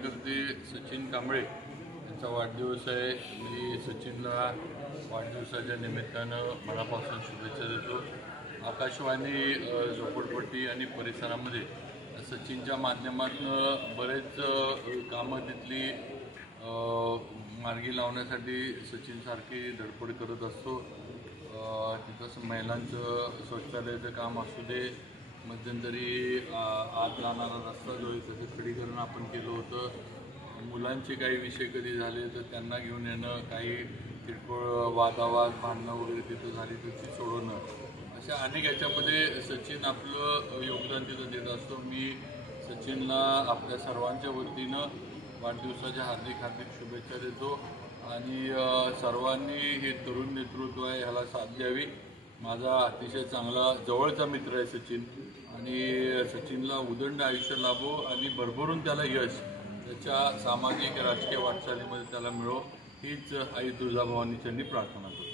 कार्यकर्ते सचिन कांबळे यांचा वाढदिवस आहे। मी सचिनला वाढदिवसाच्या निमित्तानं मनापासून शुभेच्छा देतो। आकाशवाणी झोपडपट्टी आणि परिसरामध्ये सचिनच्या माध्यमातून बरेच कामं तिथली मार्गी लावण्यासाठी सचिन सारखी धडपड करत असतो। तिथं महिलांचं शौचालयाचं काम असू दे, मध्यंतरी आत जाणारा रस्ता जो आहे त्याचं खडीकरण आपण केलं होतं। मुलांचे काही विषय कधी झाले तर त्यांना घेऊन येणं, काही किरकोळ वादावाद भांडणं वगैरे तिथं झाली तर ती सोडवणं, अशा अनेक याच्यामध्ये सचिन आपलं योगदान तिथं देत असतो। मी सचिनला आपल्या सर्वांच्या वतीनं वाढदिवसाच्या हार्दिक शुभेच्छा देतो आणि सर्वांनी हे तरुण नेतृत्व आहे ह्याला साथ द्यावी। माझा अतिशय चांगला जवळचा मित्र आहे सचिन आणि सचिनला उदंड आयुष्य लाभो आणि भरभरून त्याला यश त्याच्या सामाजिक राजकीय वाटचालीमध्ये त्याला मिळो हीच आई तुळजाभवानी चरणी प्रार्थना करतो।